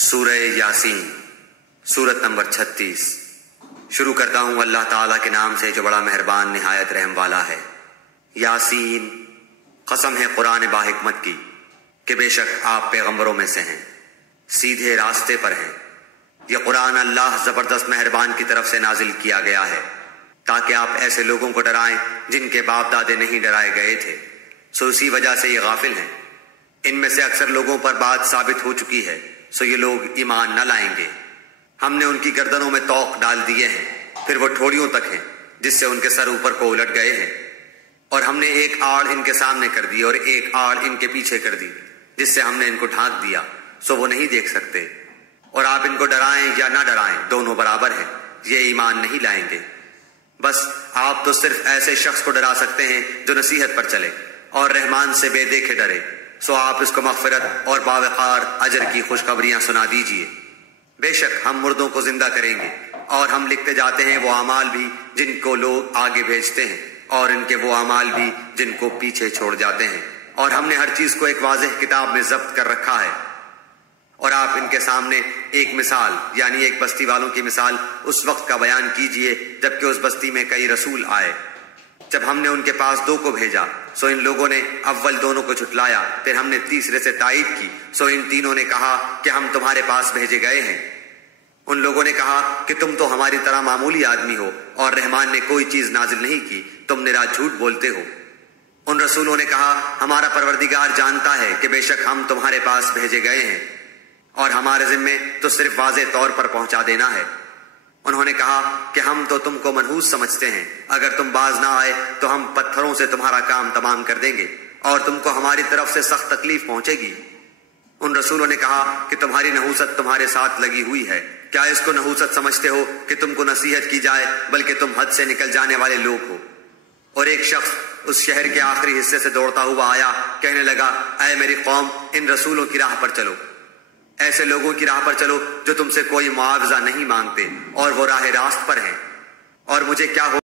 سورہ یاسین سورت نمبر 36۔ شروع کرتا ہوں اللہ تعالیٰ کے نام سے جو بڑا مہربان نہایت رحم والا ہے۔ یاسین، قسم ہے قرآن با حکمت کی کہ بے شک آپ پیغمبروں میں سے ہیں، سیدھے راستے پر ہیں۔ یہ قرآن اللہ زبردست مہربان کی طرف سے نازل کیا گیا ہے تاکہ آپ ایسے لوگوں کو ڈرائیں جن کے باپ دادے نہیں ڈرائے گئے تھے، سو اسی وجہ سے یہ غافل ہیں۔ ان میں سے اکثر لوگوں پر بات ثابت ہو چکی ہے، سو یہ لوگ ایمان نہ لائیں گے۔ ہم نے ان کی گردنوں میں طوق ڈال دیے ہیں، پھر وہ ٹھوڑیوں تک ہیں جس سے ان کے سر اوپر کو الٹ گئے ہیں، اور ہم نے ایک آڑ ان کے سامنے کر دی اور ایک آڑ ان کے پیچھے کر دی جس سے ہم نے ان کو ڈھانک دیا، سو وہ نہیں دیکھ سکتے۔ اور آپ ان کو ڈرائیں یا نہ ڈرائیں دونوں برابر ہیں، یہ ایمان نہیں لائیں گے۔ بس آپ تو صرف ایسے شخص کو ڈرا سکتے ہیں جو نصیحت پر چلے اور رحمان سے بے دیکھے ڈرے، سو آپ اس کو مغفرت اور باوقار اجر کی خوشخبریاں سنا دیجئے۔ بے شک ہم مردوں کو زندہ کریں گے، اور ہم لکھتے جاتے ہیں وہ اعمال بھی جن کو لوگ آگے بھیجتے ہیں، اور ان کے وہ اعمال بھی جن کو پیچھے چھوڑ جاتے ہیں، اور ہم نے ہر چیز کو ایک واضح کتاب میں ضبط کر رکھا ہے۔ اور آپ ان کے سامنے ایک مثال یعنی ایک بستی والوں کی مثال اس وقت کا بیان کیجئے جبکہ اس بستی میں کئی رسول آئے۔ جب ہم نے ان کے پاس 2 کو بھیجا، سو ان لوگوں نے اول دونوں کو جھٹلایا، پھر ہم نے تیسرے سے تائید کی، سو ان تینوں نے کہا کہ ہم تمہارے پاس بھیجے گئے ہیں۔ ان لوگوں نے کہا کہ تم تو ہماری طرح معمولی آدمی ہو اور رحمان نے کوئی چیز نازل نہیں کی، تم نرا جھوٹ بولتے ہو۔ ان رسولوں نے کہا ہمارا پروردگار جانتا ہے کہ بے شک ہم تمہارے پاس بھیجے گئے ہیں، اور ہمارے ذمے تو صرف واضح طور پر پہنچا دینا ہے۔ انہوں نے کہا کہ ہم تو تم کو منحوس سمجھتے ہیں، اگر تم باز نہ آئے تو ہم پتھروں سے تمہارا کام تمام کر دیں گے اور تم کو ہماری طرف سے سخت تکلیف پہنچے گی۔ ان رسولوں نے کہا کہ تمہاری نحوست تمہارے ساتھ لگی ہوئی ہے، کیا اس کو نحوست سمجھتے ہو کہ تم کو نصیحت کی جائے، بلکہ تم حد سے نکل جانے والے لوگ ہو۔ اور ایک شخص اس شہر کے آخری حصے سے دوڑتا ہوا آیا، کہنے لگا اے میری قوم، ان رسولوں کی راہ پر چلو، ایسے لوگوں کی راہ پر چلو جو تم سے کوئی معاوضہ نہیں مانگتے اور وہ راہ راست پر ہیں، اور مجھے کیا ہو